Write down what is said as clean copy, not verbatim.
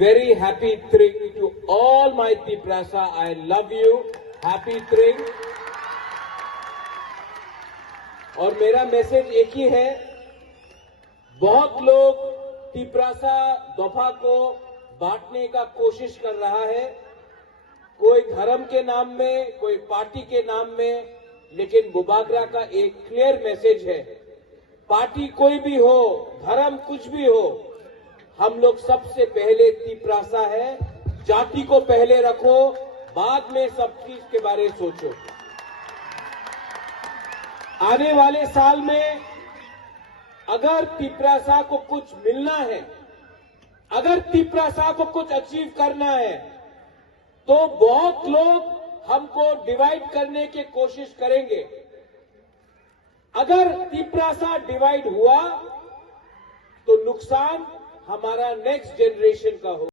Very happy Thring to all my Tiprasa. I love you. Happy Thring. और मेरा message एक ही है, बहुत लोग तिप्रासा दफा को बांटने का कोशिश कर रहा है, कोई धर्म के नाम में, कोई पार्टी के नाम में, लेकिन बुबागरा का एक क्लियर मैसेज है, पार्टी कोई भी हो, धर्म कुछ भी हो, हम लोग सबसे पहले तिप्रासा है, जाति को पहले रखो, बाद में सब चीज के बारे में सोचो। आने वाले साल में अगर तिप्रासा को कुछ मिलना है, अगर तिप्रासा को कुछ अचीव करना है, तो बहुत लोग हमको डिवाइड करने की कोशिश करेंगे। अगर तिप्रासा डिवाइड हुआ तो नुकसान हमारा नेक्स्ट जनरेशन का होगा।